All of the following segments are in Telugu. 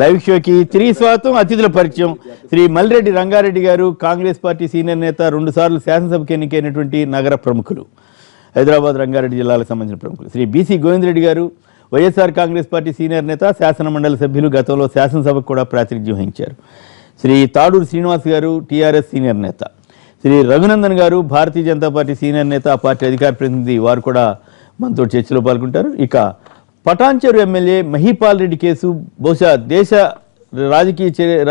లైవ్ షోకి తిరిగి స్వాగతం. అతిథుల పరిచయం. శ్రీ మల్రెడ్డి రంగారెడ్డి గారు, కాంగ్రెస్ పార్టీ సీనియర్ నేత, 2 సార్లు శాసనసభకు ఎన్నికైనటువంటి నగర ప్రముఖులు, హైదరాబాద్ రంగారెడ్డి జిల్లాలకు సంబంధించిన ప్రముఖులు. శ్రీ బీసీ గోవిందరెడ్డి గారు, వైఎస్ఆర్ కాంగ్రెస్ పార్టీ సీనియర్ నేత, శాసన మండలి సభ్యులు, గతంలో శాసనసభకు కూడా ప్రాతినిధ్యం వహించారు. శ్రీ తాడూరు శ్రీనివాస్ గారు, టీఆర్ఎస్ సీనియర్ నేత. శ్రీ రఘునందన్ గారు, భారతీయ జనతా పార్టీ సీనియర్ నేత, ఆ పార్టీ అధికార ప్రతినిధి, వారు కూడా మనతో చర్చలో పాల్గొంటారు. ఇక పటాన్చెరు ఎమ్మెల్యే మహీపాల్ రెడ్డి కేసు బహుశా దేశ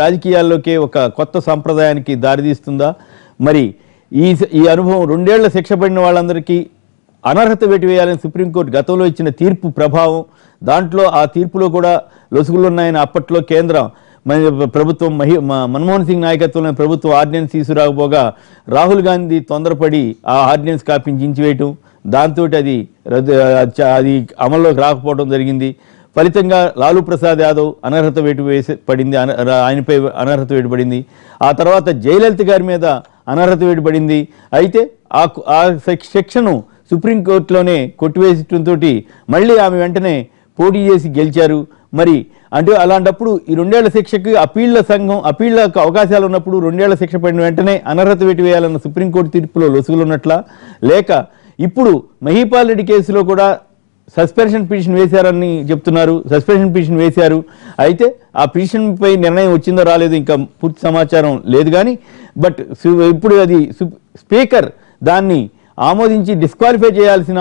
రాజకీయాల్లోకే ఒక కొత్త సంప్రదాయానికి దారితీస్తుందా? మరి ఈ అనుభవం 2 ఏళ్ల శిక్ష పడిన వాళ్ళందరికీ అనర్హత వేటివేయాలని సుప్రీంకోర్టు గతంలో ఇచ్చిన తీర్పు ప్రభావం, దాంట్లో ఆ తీర్పులో కూడా లొసుగులు ఉన్నాయని అప్పట్లో కేంద్రం ప్రభుత్వం మన్మోహన్ సింగ్ నాయకత్వంలో ప్రభుత్వం ఆర్డినెన్స్ తీసుకురాకపోగా రాహుల్ గాంధీ తొందరపడి ఆ ఆర్డినెన్స్ కాపీని చించివేయటం, దాంతో అది అమల్లోకి రాకపోవడం జరిగింది. ఫలితంగా లాలూ ప్రసాద్ యాదవ్ అనర్హత వేటు పడింది, ఆయనపై అనర్హత వేటు పడింది. ఆ తర్వాత జయలలిత గారి మీద అనర్హత వేటు పడింది. అయితే ఆ సెక్షను సుప్రీంకోర్టులోనే కొట్టివేయడంతో మళ్ళీ ఆమె వెంటనే పోటీ చేసి గెలిచారు. మరి అంటే అలాంటప్పుడు ఈ 2 ఏళ్ల శిక్షకి అప్పీళ్లకు అవకాశాలు ఉన్నప్పుడు 2 ఏళ్ల శిక్ష పడిన వెంటనే అనర్హత వేటు వేయాలన్న సుప్రీంకోర్టు తీర్పులో లొసుగులు ఉన్నట్లా, లేక ఇప్పుడు మహీపాల్ రెడ్డి కేసులో కూడా సస్పెన్షన్ పిటిషన్ వేశారని చెప్తున్నారు. సస్పెన్షన్ పిటిషన్ వేశారు. అయితే ఆ పిటిషన్పై నిర్ణయం వచ్చిందో రాలేదో ఇంకా పూర్తి సమాచారం లేదు. కానీ బట్ ఇప్పుడు అది స్పీకర్ దాన్ని ఆమోదించి డిస్క్వాలిఫై చేయాల్సిన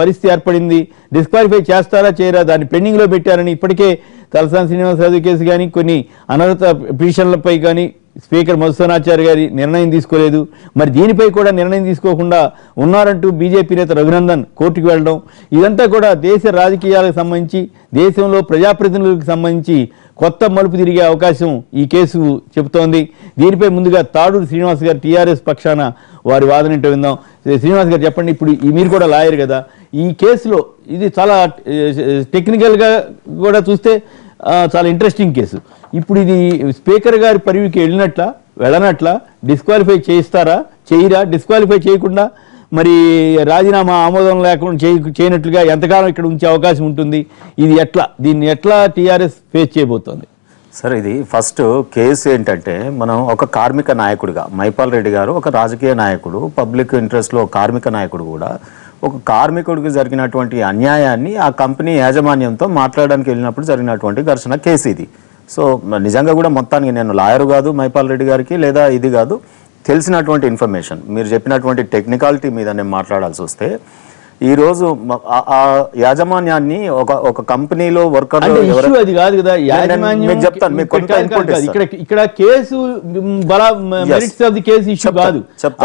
పరిస్థితి ఏర్పడింది. డిస్క్వాలిఫై చేస్తారా చేయరా దాన్ని పెండింగ్లో పెట్టారని ఇప్పటికే తలసాని శ్రీనివాసరావు కేసు కానీ కొన్ని అనర్హత పిటిషన్లపై కానీ స్పీకర్ మధుసూదనాచారి గారి నిర్ణయం తీసుకోలేదు. మరి దీనిపై కూడా నిర్ణయం తీసుకోకుండా ఉన్నారంటూ బీజేపీ నేత రఘునందన్ కోర్టుకు వెళ్ళడం, ఇదంతా కూడా దేశ రాజకీయాలకు సంబంధించి, దేశంలో ప్రజాప్రతినిధులకు సంబంధించి కొత్త మలుపు తిరిగే అవకాశం ఈ కేసు చెబుతోంది. దీనిపై ముందుగా తాడూరు శ్రీనివాస్ గారు టీఆర్ఎస్ పక్షాన వారి వాదన ఏంటో విందాం. శ్రీనివాస్ గారు చెప్పండి, ఇప్పుడు మీరు కూడా లాయర్ కదా, ఈ కేసులో ఇది చాలా టెక్నికల్గా కూడా చూస్తే చాలా ఇంట్రెస్టింగ్ కేసు. ఇప్పుడు ఇది స్పీకర్ గారి పరివికి వెళ్ళనట్లా డిస్క్వాలిఫై చేయిస్తారా చేయరా? డిస్క్వాలిఫై చేయకుండా మరి రాజీనామా ఆమోదం లేకుండా చేయనట్లుగా ఎంతకాలం ఇక్కడ ఉంచే అవకాశం ఉంటుంది? దీన్ని ఎట్లా టీఆర్ఎస్ ఫేస్ చేయబోతోంది? సార్, ఇది ఫస్ట్ కేసు ఏంటంటే, మనం ఒక కార్మిక నాయకుడిగా మహీపాల్ రెడ్డి గారు ఒక రాజకీయ నాయకుడు, పబ్లిక్ ఇంట్రెస్ట్లో కార్మిక నాయకుడు కూడా, ఒక కార్మికుడికి జరిగినటువంటి అన్యాయాన్ని ఆ కంపెనీ యాజమాన్యంతో మాట్లాడడానికి వెళ్ళినప్పుడు జరిగినటువంటి ఘర్షణ కేసు ఇది. సో నిజంగా కూడా మొత్తానికి నేను లాయర్ కాదు మహీపాల్ రెడ్డి గారికి, లేదా ఇది కాదు, తెలిసినటువంటి ఇన్ఫర్మేషన్ మీరు చెప్పినటువంటి టెక్నికాలిటీ మీద నేను మాట్లాడాల్సి వస్తే, ఈరోజు ఆ యాజమాన్యాన్ని ఒక కంపెనీలో వర్కర్లు అది కాదు కదా, చెప్తాను మీకు ఇక్కడ case merits of the case issue కాదు,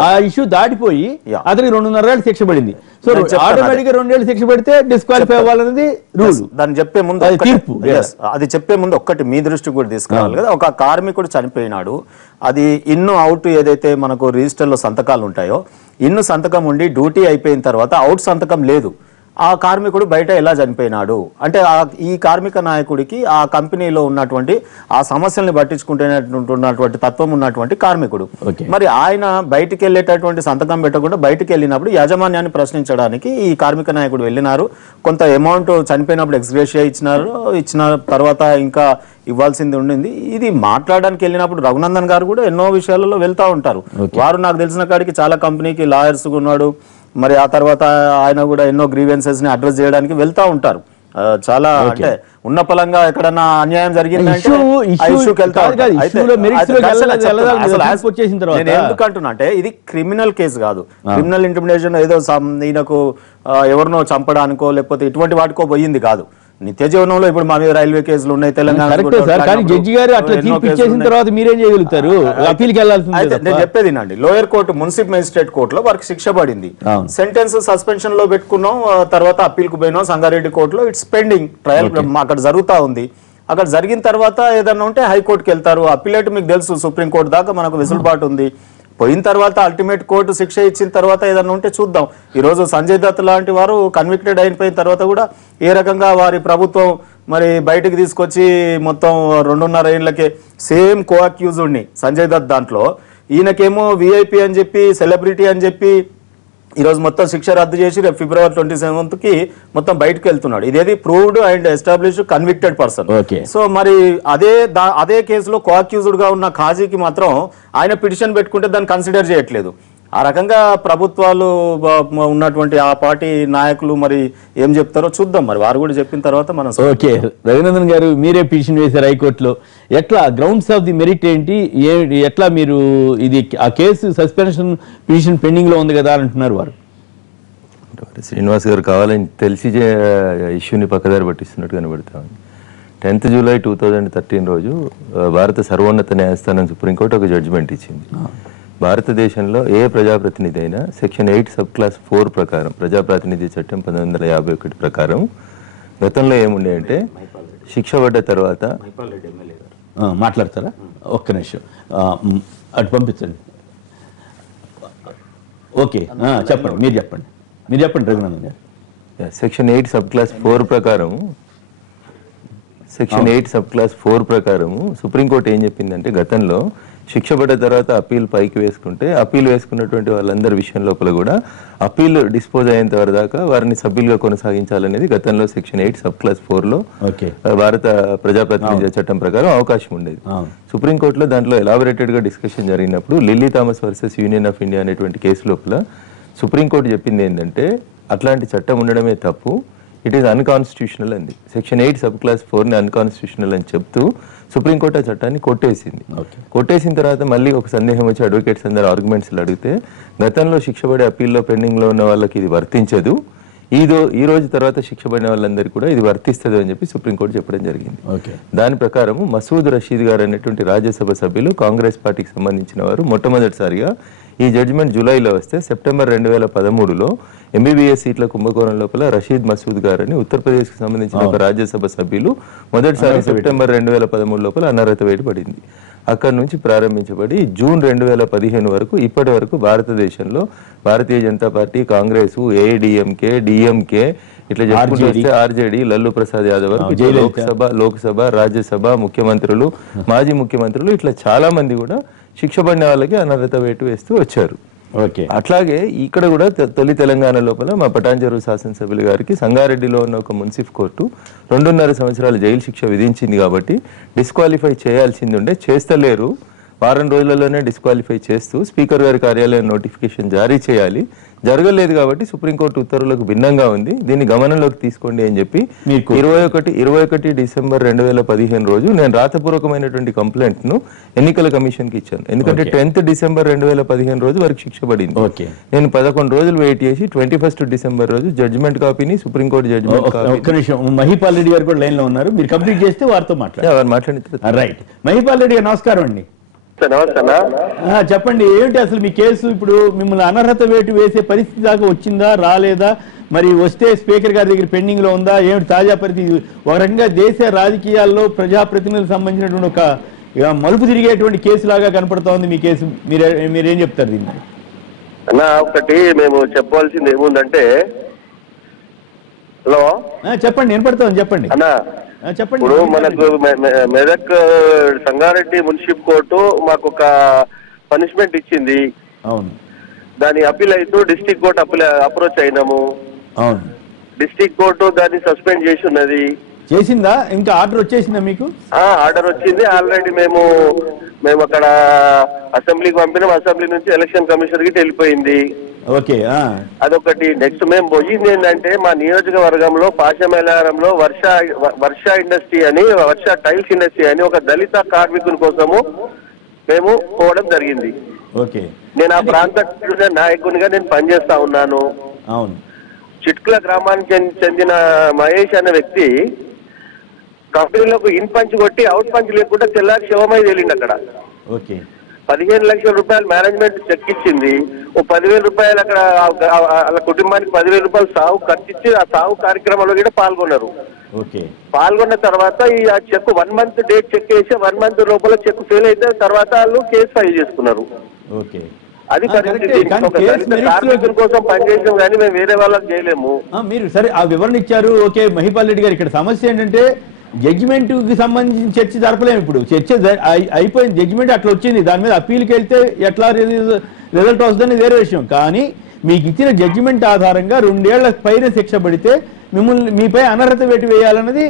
ఆ ఇష్యూ దాటిపోయి అతనికి 2.5 ఏళ్ళు శిక్ష పడింది. సో ఆటోమేటిక్ గా 2 ఏళ్ళు శిక్ష పడితే డిస్క్వాలిఫై అవ్వాలనేది రూల్. దాన్ని చెప్పే ముందు అది చెప్పే ముందు ఒక్కటి మీ దృష్టికి కూడా తీసుకురావాలి కదా. ఒక కార్మికుడు చనిపోయినాడు, అది ఇన్ను అవుట్ ఏదైతే మనకు రిజిస్టర్లో సంతకాలు ఉంటాయో, ఇన్ను సంతకం ఉండి డ్యూటీ అయిపోయిన తర్వాత అవుట్ సంతకం లేదు, ఆ కార్మికుడు బయట ఎలా చనిపోయినాడు అంటే ఈ కార్మిక నాయకుడికి ఆ కంపెనీలో ఉన్నటువంటి ఆ సమస్యల్ని పట్టించుకుంటున్నటువంటి తత్వం ఉన్నటువంటి కార్మికుడు. మరి ఆయన బయటికి వెళ్ళేటటువంటి సంతకం పెట్టకుండా బయటికి వెళ్ళినప్పుడు యాజమాన్యాన్ని ప్రశ్నించడానికి ఈ కార్మిక నాయకుడు వెళ్ళినారు. కొంత అమౌంట్ చనిపోయినప్పుడు ఎక్స్గ్రేషియా ఇచ్చిన తర్వాత ఇంకా ఇవ్వాల్సింది ఉండింది. ఇది మాట్లాడడానికి వెళ్ళినప్పుడు రఘునందన్ గారు కూడా ఎన్నో విషయాలలో వెళ్తూ ఉంటారు. వారు నాకు తెలిసిన కాడికి చాలా కంపెనీకి లాయర్స్ ఉన్నాడు. మరి ఆ తర్వాత ఆయన కూడా ఎన్నో గ్రీవెన్సెస్ ని అడ్రస్ చేయడానికి వెళ్తా ఉంటారు. చాలా అంటే ఉన్న పలంగా ఎక్కడన్నా అన్యాయం జరిగిందంటే ఎందుకంటున్నా అంటే ఇది క్రిమినల్ కేసు కాదు, క్రిమినల్ ఇంటిమిడేషన్ ఏదో ఈయనకు ఎవరినో చంపడానికో లేకపోతే ఇటువంటి వాటికో పోయింది కాదు. నిత్య జీవనంలో ఇప్పుడు మా మీద రైల్వే కేసులు ఉన్నాయి తెలంగాణ. నేను చెప్పేది అండి, లోయర్ కోర్టు మున్సిపల్ మేజిస్ట్రేట్ కోర్టులో వారికి శిక్ష పడింది, సెంటెన్స్ సస్పెన్షన్ లో పెట్టుకున్నాం, తర్వాత అప్పీల్ కు పోయినాం సంగారెడ్డి కోర్టులో, ఇట్స్ పెండింగ్ ట్రయల్ అక్కడ జరుగుతా ఉంది. అక్కడ జరిగిన తర్వాత ఏదన్నా ఉంటే హైకోర్టుకి వెళ్తారు. అప్పీలేట్ మీకు తెలుసు సుప్రీంకోర్టు దాకా మనకు వెసులుబాటు ఉంది. పోయిన తర్వాత అల్టిమేట్ కోర్టు శిక్ష ఇచ్చిన తర్వాత ఏదన్నా ఉంటే చూద్దాం. ఈరోజు సంజయ్ దత్ లాంటి వారు కన్విక్టెడ్ అయిపోయిన తర్వాత కూడా ఏ రకంగా వారి ప్రభుత్వం మరి బయటకు తీసుకొచ్చి మొత్తం 2.5 ఏళ్లకే సేమ్ కో అక్యూజ్డ్ని సంజయ్ దత్ దాంట్లో ఈయనకేమో విఐపి అని చెప్పి సెలబ్రిటీ అని చెప్పి ఈరోజు మొత్తం శిక్ష రద్దు చేసి రేపు February 27కి మొత్తం బయటకు వెళ్తున్నాడు. ఇదేది proved and established convicted person. So మరి అదే కేసులో కోఅక్యూజ్డ్ గా ఉన్న ఖాజీకి మాత్రం ఆయన పిటిషన్ పెట్టుకుంటే దాన్ని కన్సిడర్ చేయట్లేదు. ఆ రకంగా ప్రభుత్వాలు ఉన్నటువంటి ఆ పార్టీ నాయకులు మరి ఏం చెప్తారో చూద్దాం. మరి వారు కూడా చెప్పిన తర్వాత మనం. ఓకే, రఘునందన్ గారు మీరే పిటిషన్ వేశారు హైకోర్టులో. ఎట్లా గ్రౌండ్స్ ఆఫ్ ది మెరిట్ ఏంటి, ఎట్లా మీరు ఇది ఆ కేసు సస్పెన్షన్ పిటిషన్ పెండింగ్ లో ఉంది కదా అంటున్నారు వారు? శ్రీనివాస్ గారు కావాలని తెలిసి ఇష్యూని పక్కదారి పట్టిస్తున్నట్టు కనబడతాం. 10th July 2013 రోజు భారత సర్వోన్నత న్యాయస్థానం సుప్రీంకోర్టు ఒక జడ్జిమెంట్ ఇచ్చింది. భారతదేశంలో ఏ ప్రజాప్రతినిధి అయినా సెక్షన్ 8 subclass 4 ప్రకారం ప్రజాప్రాతినిధ్య చట్టం 1951 ప్రకారం గతంలో ఏముండే అంటే శిక్ష పడ్డ తర్వాత మాట్లాడతారా? ఒక్క నిమిషం అటు పంపించండి. ఓకే చెప్పండి, మీరు చెప్పండి రఘునందన్ గారు. సెక్షన్ 8 subclass 4 ప్రకారం ప్రకారము సుప్రీంకోర్టు ఏం చెప్పిందంటే గతంలో శిక్ష పడ్డ తర్వాత అప్పీల్ పైకి వేసుకుంటే అప్పీల్ వేసుకున్నటువంటి వాళ్ళందరి విషయం లోపల కూడా అప్పీల్ డిస్పోజ్ అయ్యేంత వరకు దాకా వారిని సభ్యులుగా కొనసాగించాలనేది గతంలో సెక్షన్ 8 subclass 4లో భారత ప్రజాప్రతినిధ్య చట్టం ప్రకారం అవకాశం ఉండేది. సుప్రీంకోర్టులో దాంట్లో ఎలాబొరేటెడ్ గా డిస్కషన్ జరిగినప్పుడు lily Thomas versus union of India అనేటువంటి కేసు లోపల సుప్రీంకోర్టు చెప్పింది ఏంటంటే అట్లాంటి చట్టం ఉండడమే తప్పు, ఇట్ ఈస్ అన్కాన్స్టిట్యూషనల్ అంది. సెక్షన్ 8 subclass 4ని అన్కాన్స్టిట్యూషనల్ అని చెప్తూ సుప్రీంకోర్టు ఆ చట్టాన్ని కొట్టేసింది. కొట్టేసిన తర్వాత మళ్ళీ ఒక సందేహం వచ్చి అడ్వకేట్స్ అందరు ఆర్గ్యుమెంట్స్ అడిగితే గతంలో శిక్ష పడే అప్పీల్లో పెండింగ్ లో ఉన్న వాళ్ళకి ఇది వర్తించదు, ఈ రోజు తర్వాత శిక్ష పడిన వాళ్ళందరికీ కూడా ఇది వర్తిస్తుంది అని చెప్పి సుప్రీంకోర్టు చెప్పడం జరిగింది. దాని ప్రకారం మసూద్ రషీద్ గారు అనేటువంటి రాజ్యసభ సభ్యులు కాంగ్రెస్ పార్టీకి సంబంధించిన వారు మొట్టమొదటిసారిగా ఈ జడ్జిమెంట్ జూలైలో వస్తే సెప్టెంబర్ 2013లో MBBS సీట్ల కుంభకోణం లోపల రషీద్ మసూద్ గారని ఉత్తరప్రదేశ్ కి సంబంధించిన ఒక రాజ్యసభ సభ్యులు మొదటిసారి సెప్టెంబర్ 2013 లోపల అనర్హత వేటు పడింది. అక్కడి నుంచి ప్రారంభించబడి జూన్ 2015 వరకు ఇప్పటి వరకు భారతదేశంలో Bharatiya Janata party, Congress, AIDMK, DMK ఇట్లా చెప్పుకుంటూ వస్తే RJD, లల్లు ప్రసాద్ యాదవ్ వరకు లోక్సభ, రాజ్యసభ ముఖ్యమంత్రులు, మాజీ ముఖ్యమంత్రులు ఇట్లా చాలా మంది కూడా శిక్ష పడిన వాళ్ళకి అనర్హత వేటు వేస్తూ వచ్చారు. అట్లాగే ఇక్కడ కూడా తొలి తెలంగాణ లోపల మా పటాన్చెరు శాసనసభ్యులు గారికి సంగారెడ్డిలో ఉన్న ఒక మున్సిఫ్ కోర్టు 2.5 సంవత్సరాల జైలు శిక్ష విధించింది కాబట్టి డిస్క్వాలిఫై చేయాల్సింది ఉండే, చేస్తలేరు. వారం రోజులలోనే డిస్క్వాలిఫై చేస్తూ స్పీకర్ గారి కార్యాలయం నోటిఫికేషన్ జారీ చేయాలి, జరగలేదు కాబట్టి సుప్రీంకోర్టు ఉత్తర్వులకు భిన్నంగా ఉంది, దీన్ని గమనంలోకి తీసుకోండి అని చెప్పి 21 డిసెంబర్ 2015 రోజు నేను రాతపూర్వకమైనటువంటి కంప్లైంట్ ను ఎన్నికల కమిషన్ కి ఇచ్చాను. ఎందుకంటే 10th డిసెంబర్ 2015 రోజు వరకు శిక్ష పడింది. నేను 11 రోజులు వెయిట్ చేసి 21st డిసెంబర్ రోజు జడ్జిమెంట్ కాపీని supreme court judgement copy. Mahipal Reddy గారు కూడా లైన్ లో ఉన్నారు, మీరు కంప్లీట్ చేస్తే వారితో మాట్లాడారు. రైట్, మహిపాల్ రెడ్డి గారు నమస్కారం అండి. చెప్పండి, ఏమిటి అసలు మీ కేసు? ఇప్పుడు మిమ్మల్ని అనర్హత వేటు వేసే పరిస్థితి దాకా వచ్చిందా, రాలేదా? మరి వస్తే స్పీకర్ గారి దగ్గర పెండింగ్ లో ఉందా? ఏమిటి తాజా పరిస్థితి? ఒక రకంగా దేశ రాజకీయాల్లో ప్రజాప్రతినిధులకు సంబంధించినటువంటి ఒక మలుపు తిరిగేటువంటి కేసు లాగా కనపడుతోంది మీ కేసు. మీరేం చెప్తారు దీన్ని? అన్నా, ఒకటి మేము చెప్పాల్సింది ఏముందంటే, హలో చెప్పండి, వినపడుతోంది, చెప్పండి అన్నా. చెప్పండి. ఇప్పుడు మనకు మెదక్ సంగారెడ్డి మున్సిపల్ కోర్టు మాకు ఒక పనిష్మెంట్ ఇచ్చింది. అవును. దాని అప్పీల్ అయితే డిస్ట్రిక్ట్ కోర్టు అప్రోచ్ అయినాము. అవును. డిస్ట్రిక్ట్ కోర్టు దాన్ని సస్పెండ్ చేసి ఉన్నది. చేసిందా? ఇంకా ఆర్డర్ వచ్చేసిందా మీకు? ఆర్డర్ వచ్చింది ఆల్రెడీ. మేము అక్కడ అసెంబ్లీకి పంపినాం. అసెంబ్లీ నుంచి ఎలక్షన్ కమిషనర్ కి వెళ్ళిపోయింది. ఓకే, అదొకటి. నెక్స్ట్ మేము పోయింది ఏంటంటే మా నియోజకవర్గంలో పాశమేలారంలో వర్ష ఇండస్ట్రీ అని, వర్ష టైల్స్ ఇండస్ట్రీ అని ఒక దళిత కార్మికుని కోసము మేము పోవడం జరిగింది. ఓకే. నేను ఆ ప్రాంత నాయకునిగా నేను పనిచేస్తా ఉన్నాను. అవును. చిట్కుల గ్రామానికి చెందిన మహేష్ అనే వ్యక్తి కంపెనీలకు ఇన్ పంచ్ కొట్టి అవుట్ పంచ్ లేకుండా తెల్లారి శవమై తేలిండి అక్కడ. ఓకే. 15 లక్షల రూపాయలు మేనేజ్మెంట్ చెక్ ఇచ్చింది. ఓ 10,000 రూపాయలు అక్కడ వాళ్ళ కుటుంబానికి 10,000 రూపాయలు సాగు ఖర్చిచ్చి ఆ సాగు కార్యక్రమంలో కూడా పాల్గొన్నారు. పాల్గొన్న తర్వాత ఈ ఆ చెక్ 1 month డేట్ చెక్ వేసి 1 month లోపల చెక్ ఫెయిల్ అయితే తర్వాత వాళ్ళు కేసు ఫైల్ చేసుకున్నారు. అది పరిస్థితి. కార్మికుల కోసం పనిచేసాం కానీ మేము వేరే వాళ్ళకి చేయలేము. మీరు సరే ఆ వివరణ ఇచ్చారు. ఓకే, మహిపాల్ రెడ్డి గారు, ఇక్కడ సమస్య ఏంటంటే జడ్జిమెంట్ కి సంబంధించిన చర్చ జరపలేము. ఇప్పుడు చర్చ అయిపోయింది, జడ్జిమెంట్ అట్లా వచ్చింది, దాని మీద అప్పీల్కి వెళ్తే ఎట్లా రిజల్ట్ వస్తుందని వేరే విషయం. కానీ మీకు ఇచ్చిన జడ్జిమెంట్ ఆధారంగా 2 ఏళ్ల పైన శిక్ష పడితే మిమ్మల్ని మీపై అనర్హత వేటు వేయాలన్నది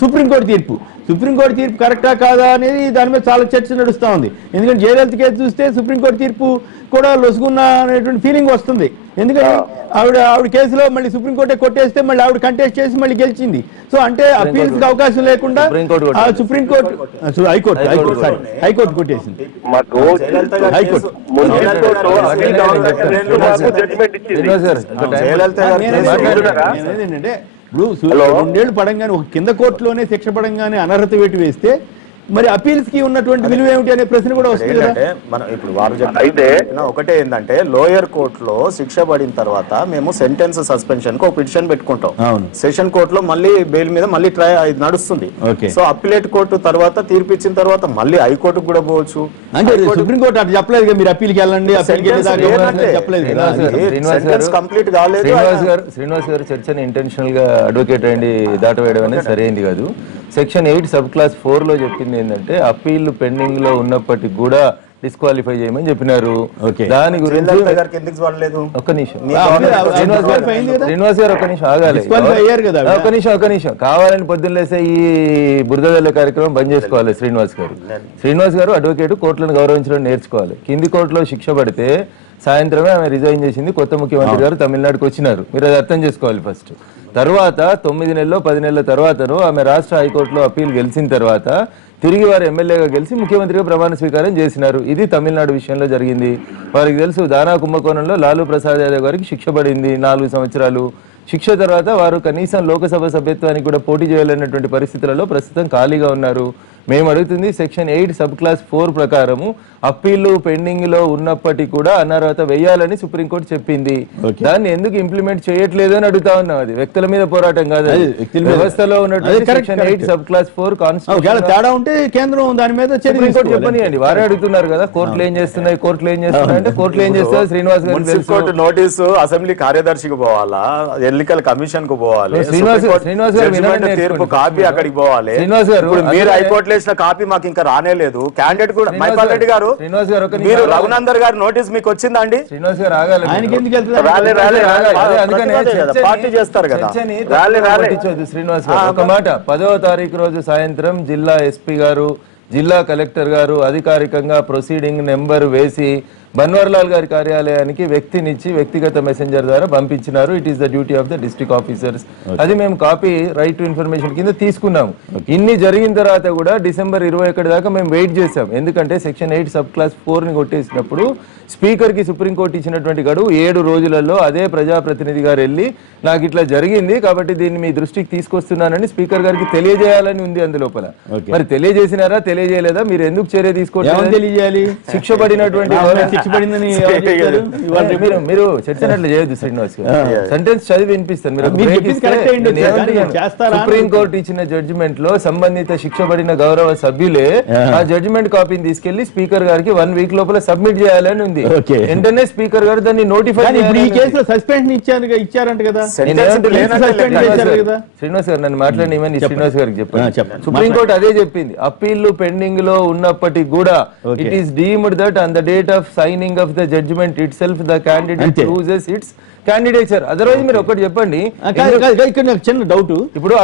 సుప్రీంకోర్టు తీర్పు. సుప్రీంకోర్టు తీర్పు కరెక్టా కాదా అనేది దాని మీద చాలా చర్చ నడుస్తూ ఉంది. ఎందుకంటే జయలలిత కేసు చూస్తే సుప్రీంకోర్టు తీర్పు కూడా లొసుగున్న అనేటువంటి ఫీలింగ్ వస్తుంది. ఎందుకంటే ఆవిడ కేసులో మళ్ళీ సుప్రీంకోర్టే కొట్టేస్తే మళ్ళీ ఆవిడ కంటెస్ట్ చేసి మళ్ళీ గెలిచింది. సో అంటే అప్పీల్స్ కి అవకాశం లేకుండా సుప్రీంకోర్టు హైకోర్టు కొట్టేసింది. ఏంటంటే ఇప్పుడు 2 ఏళ్లు పడంగానే ఒక కింద కోర్టులోనే శిక్ష పడంగానే అనర్హత వేటు వేస్తే మరి అపీల్స్ కి ఉన్నటువంటి విలువ ఏమిటి అనే ప్రశ్న కూడా వస్తుంది కదా. మనం ఇప్పుడు వారు చెప్పిన ఒకటే ఏంటంటే లోయర్ కోర్టులో శిక్ష పడిన తర్వాత మేము సెంటెన్స్ సస్పెన్షన్ కు ఒక పిటిషన్ పెట్టుకుంటాం. సెషన్ కోర్టులో మళ్ళీ బెయిల్ మీద మళ్ళీ నడుస్తుంది. సో అప్పీలేట్ కోర్టు తర్వాత తీర్పు ఇచ్చిన తర్వాత మళ్ళీ హైకోర్టుకు కూడా పోవచ్చు. అంటే సుప్రీంకోర్టు అట్లా చెప్పలేదు మీరు అప్పీల్కి వెళ్ళండి చెప్పలేదు. కంప్లీట్ కాలేదు. శ్రీనివాస్ గారు చర్చని ఇంటెన్షనల్ గా అడ్వకేట్ అయ్యి దాటవేయడం అనేది సరైంది కాదు. సెక్షన్ 8 సబ్ క్లాస్ 4 లో చెప్పింది ఏంటంటే అప్పీల్ పెండింగ్ లో ఉన్నప్పటికీ కూడా డిస్క్వాలిఫై చేయమని చెప్పినారు. దాని గురించి ఒక్క నిమిషం శ్రీనివాస్ గారు ఒక్క నిమిషం ఆగాలి. ఒక్క నిమిషం కావాలని పొద్దున్న లేసే ఈ బురదల కార్యక్రమం బంద్ చేసుకోవాలి. శ్రీనివాస్ గారు అడ్వకేట్, కోర్టులను గౌరవించడం నేర్చుకోవాలి. కింది కోర్టులో శిక్ష పడితే సాయంత్రమే ఆమె రిజైన్ చేసింది. కొత్త ముఖ్యమంత్రి గారు తమిళనాడుకు వచ్చినారు. మీరు అది అర్థం చేసుకోవాలి ఫస్ట్. తర్వాత 9 నెలలో 10 నెలల తర్వాతను ఆమె రాష్ట్ర హైకోర్టులో అప్పీల్ గెలిచిన తర్వాత తిరిగి వారు ఎమ్మెల్యేగా గెలిచి ముఖ్యమంత్రిగా ప్రమాణ స్వీకారం చేసినారు. ఇది తమిళనాడు విషయంలో జరిగింది. వారికి తెలుసు దానా కుంభకోణంలో లాలూ ప్రసాద్ యాదవ్ గారికి శిక్ష పడింది 4 సంవత్సరాలు. శిక్ష తర్వాత వారు కనీసం లోకసభ సభ్యత్వానికి కూడా పోటీ చేయాలన్నటువంటి పరిస్థితులలో ప్రస్తుతం ఖాళీగా ఉన్నారు. మేము అడుగుతుంది సెక్షన్ 8 సబ్ క్లాస్ 4 ప్రకారము అప్పీళ్లు పెండింగ్ లో ఉన్నప్పటికీ కూడా అనర్హత వేయాలని సుప్రీంకోర్టు చెప్పింది. దాన్ని ఎందుకు ఇంప్లిమెంట్ చేయట్లేదు అని అడుగుతా ఉన్నాం. అది వ్యక్తుల మీద పోరాటం కాదు, వ్యవస్థలో ఉన్నటువంటి సెక్షన్ 8 సబ్ క్లాస్ 4 కాన్స్టిట్యూషన్ తేడా ఉంటే కేంద్రం దాని మీద చెప్పనియండి. వారే అడుగుతున్నారు కదా కోర్టులు ఏం చేస్తున్నాయి అంటే కోర్టులు ఏం చేస్తారు శ్రీనివాస్ గారు నోటీసు అసెంబ్లీ కార్యదర్శికి పోవాలా, ఎన్నికల కమిషన్ కు పోవాలి, శ్రీనివాస్ గారు తీర్పు కాపీ అక్కడికి పోవాలి. శ్రీనివాస్ గారు మీరు హైకోర్టులో వేసిన కాపీ మాకు ఇంకా రానేలేదు. క్యాండిడేట్ కూడా మైపాల్ రెడ్డి గారు మీరు రఘునందర్ గారు నోటీస్ మీకు వచ్చిందా అండి? శ్రీనివాస్ గారు ఆగాలి. పార్టీ చేస్తారు కదా. శ్రీనివాస్ గారు ఒక మాట 10వ తారీఖు రోజు సాయంత్రం జిల్లా ఎస్పీ గారు, జిల్లా కలెక్టర్ గారు అధికారికంగా ప్రొసీడింగ్ నెంబర్ వేసి బన్వర్లాల్ గారి కార్యాలయానికి వ్యక్తినిచ్చి వ్యక్తిగత మెసెంజర్ ద్వారా పంపించినారు. It is the duty of the district officers. అది మేము కాపీ రైట్ టు ఇన్ఫర్మేషన్ కింద తీసుకున్నాము. ఇన్ని జరిగిన తర్వాత కూడా డిసెంబర్ 21 దాకా మేము వెయిట్ చేసాం. ఎందుకంటే సెక్షన్ 8 సబ్ క్లాస్ 4 ని కొట్టేసినప్పుడు స్పీకర్ కి సుప్రీంకోర్టు ఇచ్చినటువంటి గడువు 7 రోజులలో అదే ప్రజాప్రతినిధి గారు వెళ్ళి నాకు ఇట్లా జరిగింది కాబట్టి దీన్ని మీ దృష్టికి తీసుకొస్తున్నానని స్పీకర్ గారికి తెలియజేయాలని ఉంది అందులోపల. మరి తెలియజేసినారా తెలియజేయలేదా? మీరు ఎందుకు చర్య తీసుకోవాలి? శిక్ష పడినటువంటి మీరు చర్చనట్లు చేయొద్దు శ్రీనివాస్ గారు. సెంటెన్స్ చదివి వినిపిస్తాను. సుప్రీంకోర్టు ఇచ్చిన జడ్జిమెంట్ లో సంబంధిత శిక్ష పడిన గౌరవ సభ్యులే ఆ జడ్జిమెంట్ కాపీని తీసుకెళ్లి స్పీకర్ గారికి 1 వీక్ లోపల సబ్మిట్ చేయాలని ఉంది. వెంటనే స్పీకర్ గారు దాన్ని నోటిఫై ఇచ్చారంట కదా. శ్రీనివాస్ గారు నన్ను మాట్లాడినవని శ్రీనివాస్ గారికి చెప్పాను. సుప్రీంకోర్టు అదే చెప్పింది. అప్పీళ్లు పెండింగ్ లో ఉన్నప్పటికీ కూడా it is deemed that on the date of signing of the judgment itself the candidate chooses its candidature. Otherwise మీరు ఒకటి చెప్పండి. చిన్న డౌట్. ఇప్పుడు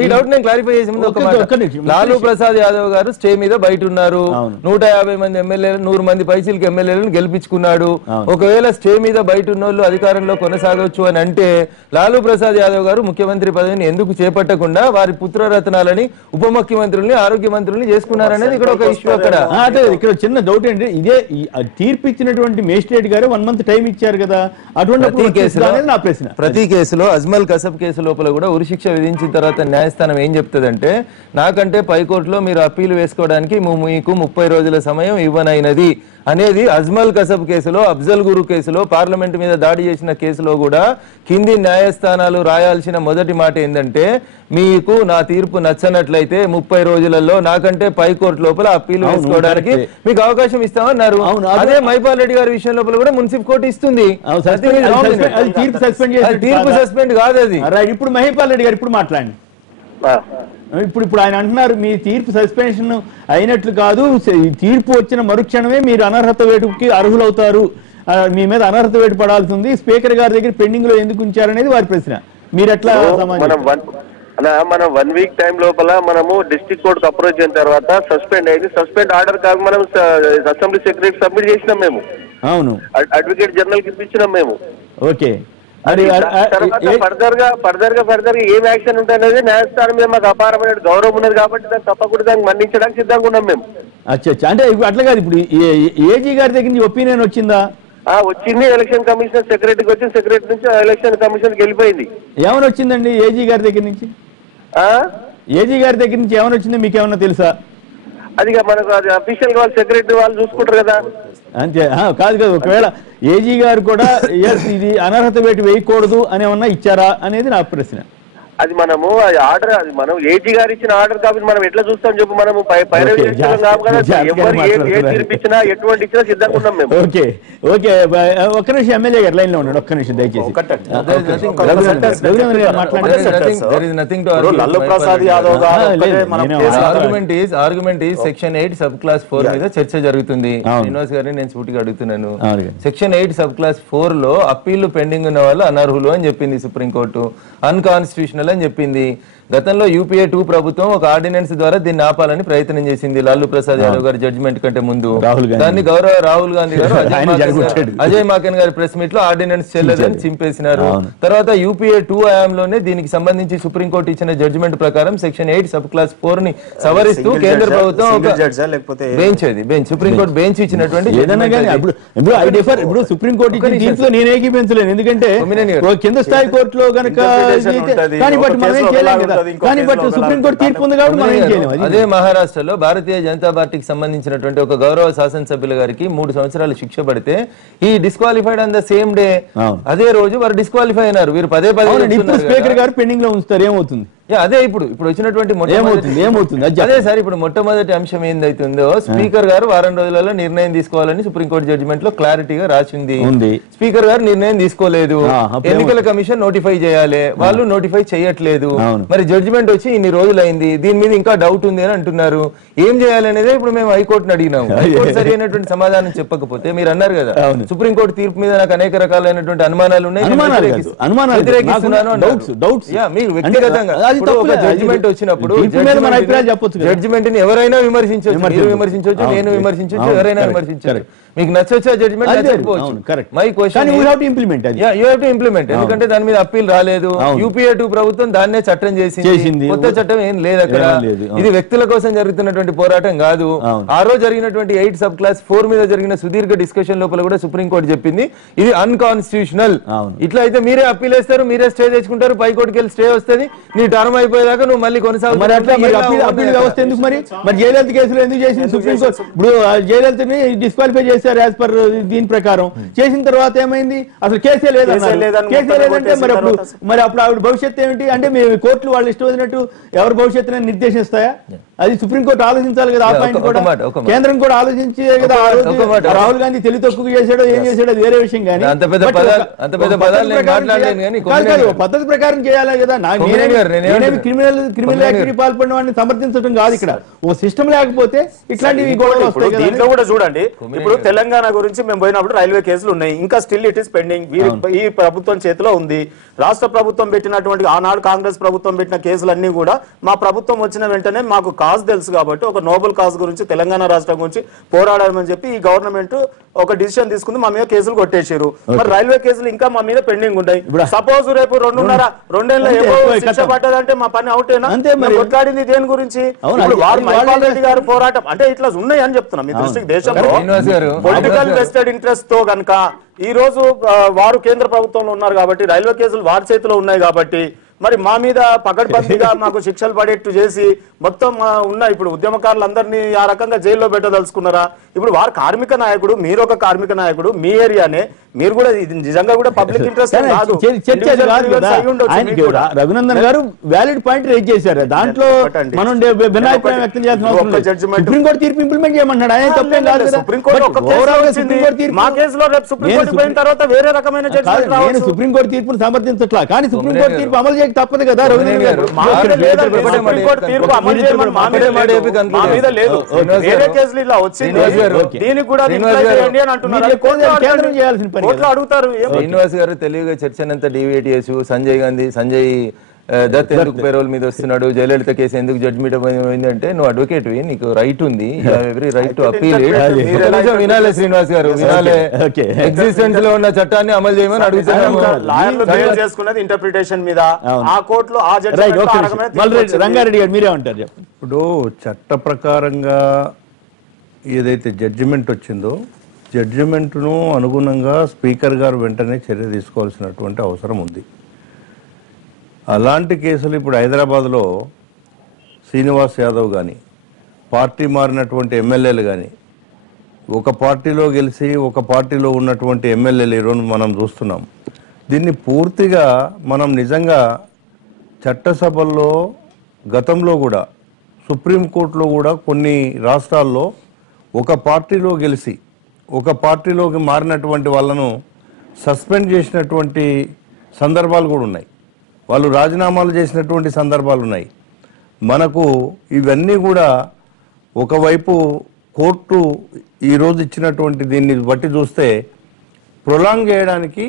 మీ డౌట్ నేను క్లారిఫై చేసే ముందు ఒక మాట. లాలూ ప్రసాద్ యాదవ్ గారు స్టే మీద బయట ఉన్నారు. 150 మంది ఎమ్మెల్యేలు 100 మంది పైసలకి ఎమ్మెల్యేలను గెలిపించుకున్నాడు. ఒకవేళ స్టే మీద బయట ఉన్న వాళ్ళు అధికారంలో కొనసాగవచ్చు అని అంటే లాలూ ప్రసాద్ యాదవ్ గారు ముఖ్యమంత్రి పదవిని ఎందుకు చేపట్టకుండా వారి పుత్రరత్నాలని ఉప ముఖ్యమంత్రుల్ని ఆరోగ్య మంత్రుల్ని చేసుకున్నారనేది ఇక్కడ ఒక ఇష్యూ. అక్కడ అంటే ఇక్కడ చిన్న డౌట్ ఏంటి, ఇదే తీర్పు ఇచ్చినటువంటి మేజిస్ట్రేట్ గారు 1 మంత్ టైం ఇచ్చారు కదా. ప్రతి కేసులో అజ్మల్ కసబ్ కేసు లోపల కూడా ఉరిశిక్ష విధించిన తర్వాత న్యాయస్థానం ఏం చెప్తుందంటే నాకంటే పైకోర్టులో మీరు అప్పీలు వేసుకోవడానికి మీకు 30 రోజుల సమయం ఇవ్వనైనది అనేది అజ్మల్ కసబ్ కేసులో, అఫ్జల్ గురు కేసులో, పార్లమెంట్ మీద దాడి చేసిన కేసులో కూడా కింది న్యాయస్థానాలు రాయాల్సిన మొదటి మాట ఏంటంటే మీకు నా తీర్పు నచ్చనట్లయితే 30 రోజులలో నాకంటే పైకోర్టు లోపల అప్పీలు వేసుకోవడానికి మీకు అవకాశం ఇస్తామన్నారు. అదే మైపాల్ రెడ్డి గారి విషయం లోపల కూడా మున్సిపల్ కోర్టు ఇస్తుంది. తీర్పు సస్పెండ్ కాదు అది. ఇప్పుడు మహిపాల్ రెడ్డి గారు ఇప్పుడు మాట్లాడండి. ఇప్పుడు ఆయన అంటున్నారు మీ తీర్పు సస్పెన్షన్ అయినట్లు కాదు, తీర్పు వచ్చిన మరుక్షణమే మీరు అనర్హత వేటుకి అర్హులవుతారు మీ మీద అనర్హత వేటు పడాల్సి ఉంది, స్పీకర్ గారి దగ్గర పెండింగ్ లో ఎందుకు ఉంచారనేది వారి ప్రశ్న. మీరు ఎట్లా మనం 1 వీక్ టైం లోపల మనము డిస్ట్రిక్ట్ కోర్టుకు అప్రోచ్ అయిన తర్వాత సస్పెండ్ అయింది. సస్పెండ్ ఆర్డర్ కాక మనం అసెంబ్లీ సెక్రటరీ సబ్మిట్ చేసినాం మేము. అవును, అడ్వకేట్ జనరల్ కి ఇప్పించినాం మేము. ఓకే, ఫర్దర్ గా ఏం యాక్షన్ ఉంటుంది న్యాయస్థానం మీద మాకు అపారమైన గౌరవం ఉన్నది కాబట్టి దాన్ని తప్పకుండా దాన్ని మన్నించడానికి సిద్ధంగా ఉన్నాం మేము. అచ్చా, అంటే అట్లా కాదు, ఇప్పుడు ఏజీ గారి దగ్గర నుంచి ఒపీనియన్ వచ్చిందా? వచ్చింది. ఎలక్షన్ కమిషనర్ సెక్రటరీకి వచ్చింది, సెక్రటరీ నుంచి ఎలక్షన్ కమిషన్కి వెళ్ళిపోయింది. ఏమని వచ్చిందండి ఏజీ గారి దగ్గర నుంచి? ఏజీ గారి దగ్గర నుంచి ఏమని వచ్చిందో మీకు ఏమన్నా తెలుసా? అది మనకు అది అఫీషియల్ గా వాళ్ళు సెక్రటరీ వాళ్ళు చూసుకుంటారు కదా. అంతే కాదు కదా, ఒకవేళ ఏజీ గారు కూడా ఇది అనర్హత వేటు వేయకూడదు అని ఏమన్నా ఇచ్చారా అనేది నా ప్రశ్న. అది మనము ఆర్డర్, అది మనం ఏజీ గారు ఇచ్చిన ఆర్డర్ కాబట్టి మనం ఎట్లా చూస్తాం చెప్పు. మనము తీర్పిచ్చినా ఎటువంటి ఇచ్చినా సిద్ధంగా ఉన్నాం మేము. ఓకే ఓకే, ఒక్క నిమిషం ఎమ్మెల్యే గారు లైన్ లో ఉన్నాడు, ఒక్క నిమిషం దయచేసి. Argument is section 8 sub class 4 మీద చర్చ జరుగుతుంది. శ్రీనివాస్ గారిని నేను సూటిగా అడుగుతున్నాను, సెక్షన్ 8 సబ్ క్లాస్ 4 లో అప్పీళ్లు పెండింగ్ ఉన్న వాళ్ళు అనర్హులు అని చెప్పింది సుప్రీంకోర్టు, అన్కాన్స్టిట్యూషనల్ అని చెప్పింది. గతంలో UPA 2 ప్రభుత్వం ఒక ఆర్డినెన్స్ ద్వారా దీన్ని ఆపాలని ప్రయత్నం చేసింది లాలూ ప్రసాద్ యాదవ్ గారి జడ్జిమెంట్ కంటే ముందు. దాన్ని గౌరవ రాహుల్ గాంధీ గారు అజయ్ మాకెన్ గారి ప్రెస్ మీట్ లో ఆర్డినెన్స్ చెల్లదని చింపేసినారు. తర్వాత UPA 2 హయాంలోనే దీనికి సంబంధించి సుప్రీంకోర్టు ఇచ్చిన జడ్జిమెంట్ ప్రకారం సెక్షన్ 8 సబ్ క్లాస్ 4 ని సవరిస్తూ కేంద్ర ప్రభుత్వం బెంచ్ సుప్రీంకోర్టు బెంచ్ ఇచ్చినటువంటి ఇప్పుడు సుప్రీంకోర్టు ఇచ్చిన దీంట్లో నేను ఏకీపించలేను, ఎందుకంటే కింద స్థాయి కోర్టులో గనక సుప్రీంకోర్టు తీర్పు ఉంది కాబట్టి మనం ఏం చేయలేము. అదే మహారాష్ట్రలో భారతీయ జనతా పార్టీకి సంబంధించినటువంటి ఒక గౌరవ శాసనసభ్యుల గారికి 3 సంవత్సరాలు శిక్ష పడితే ఈ disqualified on the same day, అదే రోజు వారు డిస్క్వాలిఫై అయినారు. వీరు పదే స్పీకర్ గారు పెండింగ్ లో ఉంచుతారు, ఏమవుతుంది? అదే ఇప్పుడు వచ్చినటువంటి అదే సార్, ఇప్పుడు మొట్టమొదటి అంశం ఏందైతుందో స్పీకర్ గారు వారం రోజులలో నిర్ణయం తీసుకోవాలని సుప్రీంకోర్టు జడ్జిమెంట్ లో క్లారిటీగా రాసింది. స్పీకర్ గారు నిర్ణయం తీసుకోలేదు, ఎన్నికల కమిషన్ నోటిఫై చేయాలి, వాళ్ళు నోటిఫై చేయట్లేదు. మరి జడ్జిమెంట్ వచ్చి ఇన్ని రోజులైంది, దీని మీద ఇంకా డౌట్ ఉంది అని అంటున్నారు. ఏం చేయాలనేదే ఇప్పుడు మేము హైకోర్టును అడిగినాము. హైకోర్టు సరి అయినటువంటి సమాధానం చెప్పకపోతే మీరు అన్నారు కదా సుప్రీంకోర్టు తీర్పు మీద నాకు అనేక రకాలైనటువంటి అనుమానాలు ఉన్నాయి, వ్యతిరేకిస్తున్నాను. మీరు వ్యక్తిగతంగా జడ్జిమెంట్ వచ్చినప్పుడు జడ్జిమెంట్ ని ఎవరైనా విమర్శించవచ్చు, మీరు విమర్శించవచ్చు, నేను విమర్శించవచ్చు, ఎవరైనా విమర్శించవచ్చు. మీకు నచ్చొచ్చా జడ్జిమెంట్? మై క్వశ్చన్ ఇంప్లిమెంట్, ఎందుకంటే దాని మీద అప్పీల్ రాలేదు. UPA 2 ప్రభుత్వం దాన్నే చట్టం చేసింది, కొత్త చట్టం ఏం లేదు అక్కడ. ఇది వ్యక్తుల కోసం జరుగుతున్నటువంటి పోరాటం కాదు. ఆ రోజు జరిగినటువంటి 8 సబ్ క్లాస్ 4 మీద జరిగిన సుదీర్ఘ డిస్కషన్ లోపల కూడా సుప్రీంకోర్టు చెప్పింది ఇది అన్కాన్స్టిట్యూషనల్. ఇట్లా అయితే మీరే అప్పీల్ వేస్తారు, మీరే స్టే తెచ్చుకుంటారు, పైకోర్టుకి వెళ్ళి స్టే వస్తుంది, నీ టర్మ్ అయిపోయేదాకా నువ్వు మళ్ళీ కొనసాగుతావు. వ్యవస్థ ఎందుకు మరి జయలలిత కేసులో ఎందుకు చేసింది సుప్రీంకోర్టు? ఇప్పుడు జయలలితని డిస్క్వాలిఫై చేశారు యాజ్ పర్ దీని ప్రకారం. చేసిన తర్వాత ఏమైంది? అసలు కేసే లేదన్నారు. కేసే లేదంటే మరి అప్పుడు ఆవిడ భవిష్యత్తు ఏమిటి? అంటే మేము కోర్టులు వాళ్ళు ఇష్టం వచ్చినట్టు ఎవరి భవిష్యత్తుని నిర్దేశిస్తాయా? అది సుప్రీంకోర్టు ఆలోచించాలి కదా. ఆ పాయింట్ కూడా కేంద్రం కూడా ఆలోచించే కదా. రాహుల్ గాంధీ తెలివి తక్కువ చేశాడో ఏం చేశాడో అది వేరే విషయం, కానీ పద్ధతి ప్రకారం చేయాలి కదా. క్రిమినల్ యాక్టివిటీ పాల్పడిన వాడిని సమర్థించడం కాదు ఇక్కడ. ఓ సిస్టమ్ లేకపోతే ఇట్లాంటివి గొడవలు వస్తాయి. దీంట్లో కూడా చూడండి, ఇప్పుడు తెలంగాణ గురించి మేము పోయినప్పుడు రైల్వే కేసులు ఉన్నాయి, ఇంకా స్టిల్ ఇట్ ఇస్ పెండింగ్. ఈ ప్రభుత్వం చేతిలో ఉంది. రాష్ట్ర ప్రభుత్వం పెట్టినటువంటి ఆనాడు కాంగ్రెస్ ప్రభుత్వం పెట్టిన కేసులన్నీ కూడా మా ప్రభుత్వం వచ్చిన వెంటనే మాకు కాజ్ తెలుసు కాబట్టి ఒక నోబెల్ కాజ్ గురించి తెలంగాణ రాష్ట్రం గురించి పోరాడాలని చెప్పి ఈ గవర్నమెంట్ ఒక డిసిషన్ తీసుకుంది, మా మీద కేసులు కొట్టేశారు. మరి రైల్వే కేసులు ఇంకా మా మీద పెండింగ్ ఉంటాయి. సపోజ్ రేపు 2.5 శిక్ష పడ్డదంటే మా పని అవుటేనా? కొట్లాడింది దేని గురించి? మైపాల్ రెడ్డి గారు పోరాటం అంటే ఇట్లా ఉన్నాయి అని చెప్తున్నాం. మీ దృష్టికి దేశంలో పొలిటికల్ వెస్టెడ్ ఇంట్రెస్ట్ తో కనుక ఈ రోజు వారు కేంద్ర ప్రభుత్వంలో ఉన్నారు కాబట్టి రైల్వే కేసులు వారి చేతిలో ఉన్నాయి కాబట్టి మరి మా మీద పకడ్బందీగా మాకు శిక్షలు పడేట్టు చేసి మొత్తం ఉన్న ఇప్పుడు ఉద్యమకారులందరినీ ఆ రకంగా జైల్లో పెట్టదలుచుకున్నారా? ఇప్పుడు వారు కార్మిక నాయకుడు, మీరు ఒక కార్మిక నాయకుడు, మీ ఏరియానే మీరు కూడా ఇది నిజంగా కూడా పబ్లిక్ ఇంట్రెస్ట్ కాదు. చర్చ అది కాదు కదా. ఆయనకి రఘునందన్ గారు వ్యాలిడ్ పాయింట్ రేజ్ చేశారు. దాంట్లో మనం భిన్నాభిప్రాయం వ్యక్తం చేయాల్సిన అవసరం లేదు. సుప్రీంకోర్టు తీర్పు ఇంప్లిమెంట్ చేయమంటున్నాడు. ఆయన తప్పేం కాదు కదా. నేను సుప్రీంకోర్టు తీర్పును సమర్థించట్లా, కానీ సుప్రీంకోర్టు తీర్పు అమలు చేయక తప్పదు కదా. రఘునందన్ గారు కేంద్రం చేయాల్సిన పని అడుగుతారు. శ్రీనివాస్ గారు తెలివిగా చర్చనంతా డివేట్ చేసి సంజయ్ దత్ ఎందుకు పేరోల్ మీద వస్తున్నాడు, జయలలిత కేసు ఎందుకు జడ్జిమెంట్ అయిందంటే నువ్వు అడ్వకేట్ నీకు రైట్ ఉంది, every right to appeal it. వినాలే శ్రీనివాస్ గారు, వినాలే. ఎగ్జిస్టెన్స్ లో ఉన్న చట్టాన్ని అమలు చేయమని అడుగుతున్నాము. ఇంటర్ప్రిటేషన్ మీద ఆ కోర్టులో ఆ రంగారెడ్డి గారు మీరే ఉంటారు చెప్పండి. ఇప్పుడు చట్ట ప్రకారంగా ఏదైతే జడ్జిమెంట్ వచ్చిందో జడ్జిమెంట్ను అనుగుణంగా స్పీకర్ గారు వెంటనే చర్య తీసుకోవాల్సినటువంటి అవసరం ఉంది. అలాంటి కేసులు ఇప్పుడు హైదరాబాద్లో శ్రీనివాస్ యాదవ్ కానీ పార్టీ మారినటువంటి ఎమ్మెల్యేలు కానీ ఒక పార్టీలో గెలిచి ఒక పార్టీలో ఉన్నటువంటి ఎమ్మెల్యేలు ఈరోజు మనం చూస్తున్నాం. దీన్ని పూర్తిగా మనం నిజంగా చట్టసభల్లో గతంలో కూడా సుప్రీంకోర్టులో కూడా కొన్ని రాష్ట్రాల్లో ఒక పార్టీలో గెలిచి ఒక పార్టీలోకి మారినటువంటి వాళ్ళను సస్పెండ్ చేసినటువంటి సందర్భాలు కూడా ఉన్నాయి. వాళ్ళు రాజీనామాలు చేసినటువంటి సందర్భాలు ఉన్నాయి. మనకు ఇవన్నీ కూడా ఒకవైపు కోర్టు ఈరోజు ఇచ్చినటువంటి దీన్ని బట్టి చూస్తే ప్రొలాంగ్ చేయడానికి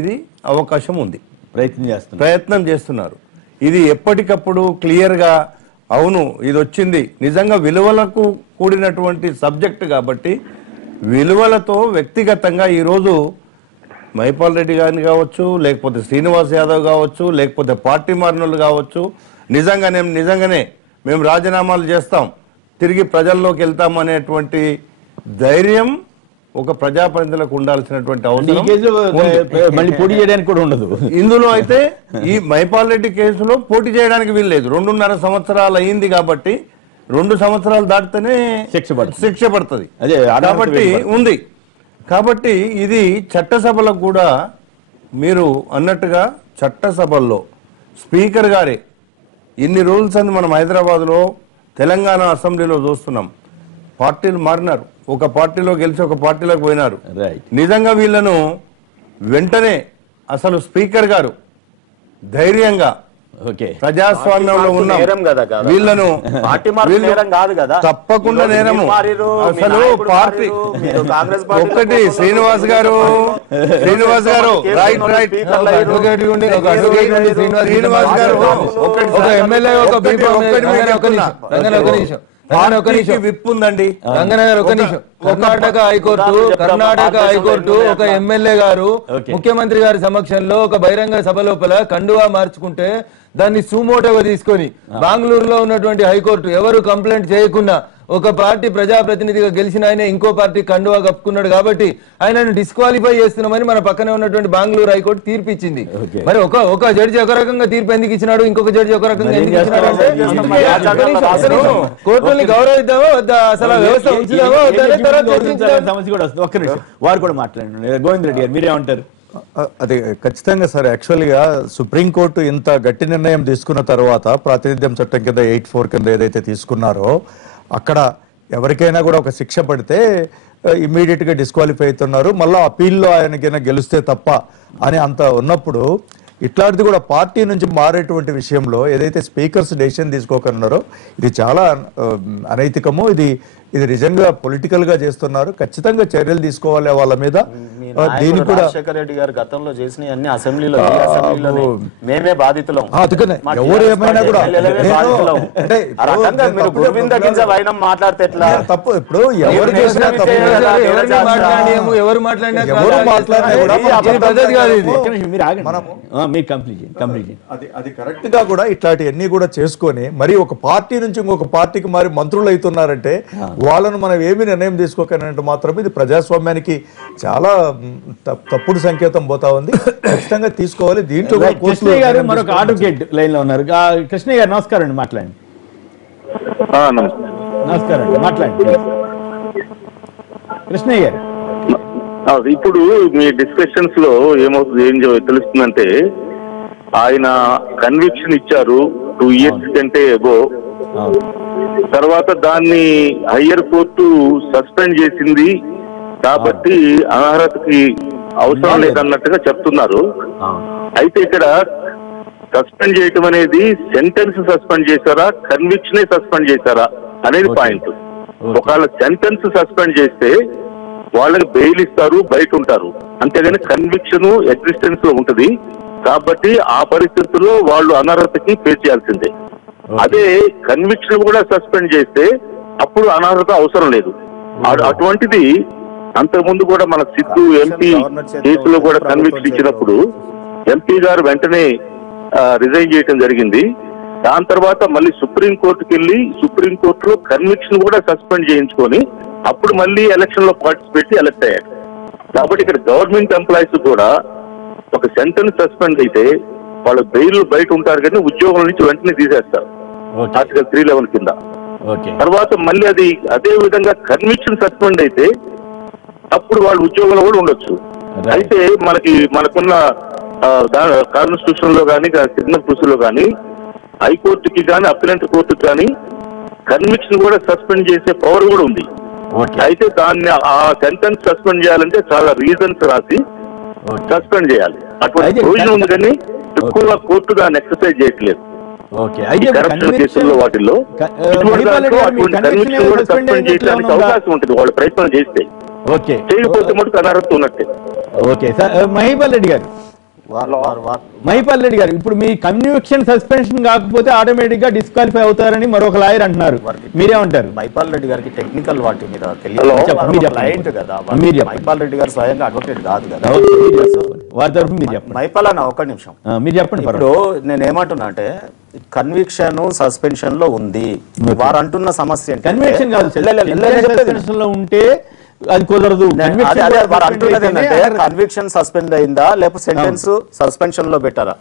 ఇది అవకాశం ఉంది, ప్రయత్నం చేస్తున్నారు. ఇది ఎప్పటికప్పుడు క్లియర్గా అవును ఇది వచ్చింది నిజంగా విలువలకు కూడినటువంటి సబ్జెక్ట్ కాబట్టి విలువలతో వ్యక్తిగతంగా ఈరోజు మైపాల్ రెడ్డి గారిని కావచ్చు, లేకపోతే శ్రీనివాస్ యాదవ్ కావచ్చు, లేకపోతే పార్టీ మారినోళ్ళు కావచ్చు, నిజంగానే మేము రాజీనామాలు చేస్తాం, తిరిగి ప్రజల్లోకి వెళ్తాం అనేటువంటి ధైర్యం ఒక ప్రజాప్రతినిధులకు ఉండాల్సినటువంటి అవసరం మళ్ళీ పోటీ చేయడానికి కూడా ఉండదు. ఇందులో అయితే ఈ మైపాల్ రెడ్డి కేసులో పోటీ చేయడానికి వీల్లేదు. 2.5 సంవత్సరాలు అయింది కాబట్టి 2 సంవత్సరాలు దాటితేనే శిక్ష పడుతుంది కాబట్టి ఉంది. కాబట్టి ఇది చట్టసభలకు కూడా మీరు అన్నట్టుగా చట్టసభల్లో స్పీకర్ గారే ఇన్ని రూల్స్ అని మనం హైదరాబాద్లో తెలంగాణ అసెంబ్లీలో చూస్తున్నాం. పార్టీలు మారినారు, ఒక పార్టీలో గెలిచి ఒక పార్టీలోకి పోయినారు. నిజంగా వీళ్ళను వెంటనే అసలు స్పీకర్ గారు ధైర్యంగా ప్రజాస్వామ్యంలో ఉన్న వీళ్ళను తప్పకుండా నేరము. అసలు పార్టీ ఒక్కటి శ్రీనివాస్ గారు రైట్ శ్రీనివాస్ గారు ఒక ఎమ్మెల్యే విప్ ఉందండి. రంగనగర్ ఒక నిమిషం. కర్ణాటక హైకోర్టు ఒక ఎమ్మెల్యే గారు ముఖ్యమంత్రి గారి సమక్షంలో ఒక బహిరంగ సభ లోపల కండువా మార్చుకుంటే దాన్ని సుమోటోగా తీసుకొని బెంగళూరులో ఉన్నటువంటి హైకోర్టు ఎవరు కంప్లైంట్ చేయకుండా ఒక పార్టీ ప్రజాప్రతినిధిగా గెలిచిన ఆయన ఇంకో పార్టీ కండువా కప్పుకున్నాడు కాబట్టి ఆయనను డిస్క్వాలిఫై చేస్తున్నామని మన పక్కనే ఉన్నటువంటి బెంగళూరు హైకోర్టు తీర్పు ఇచ్చింది. మరి ఒక జడ్జి ఒక రకంగా తీర్పు ఎందుకు ఇచ్చినాడు, ఇంకొక జడ్జి ఒక రకంగా ఎందుకు ఇచ్చినాడు అంటే కోర్టుల్ని గౌరవిద్దామో వద్దా, అసలు వ్యవస్థ ఉంచుదామో సమస్య కూడా వస్తుంది. ఒక్క నిమిషం వారు కూడా మాట్లాడండి. గోవింద్ రెడ్డి గారు మీరేమంటారు? అది ఖచ్చితంగా సార్. యాక్చువల్గా సుప్రీంకోర్టు ఇంత గట్టి నిర్ణయం తీసుకున్న తర్వాత ప్రాతినిధ్యం చట్టం కింద 8(4) కింద ఏదైతే తీసుకున్నారో అక్కడ ఎవరికైనా కూడా ఒక శిక్ష పడితే ఇమ్మీడియట్గా డిస్క్వాలిఫై అవుతున్నారు. మళ్ళీ అపీల్లో ఆయనకైనా గెలిస్తే తప్ప అని అంత ఉన్నప్పుడు ఇట్లాంటిది కూడా పార్టీ నుంచి మారేటువంటి విషయంలో ఏదైతే స్పీకర్స్ డెసిషన్ తీసుకోకన్నారో ఇది చాలా అనైతికము. ఇది నిజంగా పొలిటికల్ గా చేస్తున్నారు. ఖచ్చితంగా చర్యలు తీసుకోవాలి వాళ్ళ మీద. దీని కూడా రాజశేఖర్ రెడ్డి గారు గతంలో చేసిన అన్ని అసెంబ్లీలో మేమే బాధితులం. ఎవరు ఏమైనా కూడా మాట్లాడితే ఎట్లా తప్పు. ఇప్పుడు ఎవరు చేసినా ఎవరు మాట్లాడినా అది కరెక్ట్ గా కూడా ఇట్లాంటివన్నీ కూడా చేసుకొని మరి ఒక పార్టీ నుంచి ఇంకొక పార్టీకి మరి మంత్రులు అవుతున్నారంటే వాళ్ళను మనం ఏమి నిర్ణయం తీసుకోకనంటే మాత్రం ఇది ప్రజాస్వామ్యానికి చాలా తప్పుడు సంకేతం పోతా ఉంది. ఖచ్చితంగా తీసుకోవాలి. దీంట్లో కృష్ణయ్య గారు మరొక అడ్వకేట్ లైన్ లో ఉన్నారు. కృష్ణయ్య గారు నమస్కారం అండి, మాట్లాడండి. నమస్కారం అండి, మాట్లాడండి కృష్ణయ్య గారు. ఇప్పుడు మీ డిస్కషన్స్ లో ఏమవుతుంది, ఏం తెలుస్తుందంటే ఆయన కన్విక్షన్ ఇచ్చారు 2 years కంటే ఎబో, తర్వాత దాన్ని హయ్యర్ కోర్టు సస్పెండ్ చేసింది కాబట్టి అనర్హతకి అవసరం లేదన్నట్టుగా చెప్తున్నారు. అయితే ఇక్కడ సస్పెండ్ చేయటం అనేది సెంటెన్స్ సస్పెండ్ చేశారా, కన్విక్షనే సస్పెండ్ చేశారా అనేది పాయింట్. ఒకవేళ సెంటెన్స్ సస్పెండ్ చేస్తే వాళ్ళకి బెయిల్ ఇస్తారు, బయట ఉంటారు, అంతేగాని కన్విక్షన్ ఎగ్జిస్టెన్స్ లో ఉంటుంది. కాబట్టి ఆ పరిస్థితుల్లో వాళ్ళు అనర్హతకి ఫేస్ చేయాల్సిందే. అదే కన్విక్షన్ కూడా సస్పెండ్ చేస్తే అప్పుడు అనర్హత అవసరం లేదు. అటువంటిది అంతకుముందు కూడా మన సిద్ధు ఎంపీ కేసులో కూడా కన్విక్షన్ ఇచ్చినప్పుడు ఎంపీ గారు వెంటనే రిజైన్ చేయడం జరిగింది. దాని తర్వాత మళ్ళీ సుప్రీంకోర్టుకి వెళ్ళి సుప్రీంకోర్టులో కన్విక్షన్ కూడా సస్పెండ్ చేయించుకొని అప్పుడు మళ్ళీ ఎలక్షన్ లో పార్టిసిపేట్ ఎలక్ట్ అయ్యారు. కాబట్టి ఇక్కడ గవర్నమెంట్ ఎంప్లాయీస్ కూడా ఒక సెంటెన్స్ సస్పెండ్ అయితే వాళ్ళు బెయిల్ బయట ఉంటారు కానీ ఉద్యోగం నుంచి వెంటనే తీసేస్తారు ఆర్టికల్ 311 కింద. తర్వాత మళ్ళీ అది అదే విధంగా కన్విక్షన్ సస్పెండ్ అయితే అప్పుడు వాళ్ళు ఉద్యోగంలో కూడా ఉండొచ్చు. అయితే మనకున్న కాన్స్టిట్యూషన్ లో కానీ సిగ్నల్ ప్రొసీజర్ లో కానీ హైకోర్టుకి కానీ అప్పీలెంట్ కోర్టుకి కానీ కన్విక్షన్ కూడా సస్పెండ్ చేసే పవర్ కూడా ఉంది. అయితే దాన్ని ఆ సెంటెన్స్ సస్పెండ్ చేయాలంటే చాలా రీజన్స్ రాసి సస్పెండ్ చేయాలి. అటువంటి ప్రొవిజన్ ఉంది కానీ ఎక్కువ కోర్టు దాన్ని ఎక్సర్సైజ్ చేయట్లేదు. కరప్షన్ కేసుల్లో వాటిల్లో కన్విక్షన్ కూడా సస్పెండ్ చేయడానికి అవకాశం ఉంటుంది వాళ్ళు ప్రయత్నం చేస్తే. చేయకపోతే మటుకు అనర్హత ఉన్నట్టే. ఓకే సార్, మహిపాల్ రెడ్డి గారు ఇప్పుడు మీ కన్విక్షన్ సస్పెన్షన్ కాకపోతే ఆటోమేటిక్ గా డిస్క్వాలిఫై అవుతారని మరొక లాయర్ అంటున్నారు, మీరేమంటారు? మహిపాల్ రెడ్డి గారికి టెక్నికల్ వాటి మీద తెలియదు కదా. మహిపాల్ రెడ్డి గారు స్వయంగా అడ్వకేట్ కాదు కదా. వారి తరఫున మీరు చెప్పండి. మహిపాల్ అన్న ఒక్క నిమిషం మీరు చెప్పండి. ఇప్పుడు నేను ఏమంటున్నా అంటే కన్విక్షన్ సస్పెన్షన్ లో ఉంది. వారు అంటున్న సమస్య కన్విక్షన్ కాదు, లో ఉంటే అది కుదరదు. కన్విక్షన్ సస్పెండ్ అయిందా లేకపోతే సెంటెన్స్ సస్పెన్షన్ లో పెట్టారా?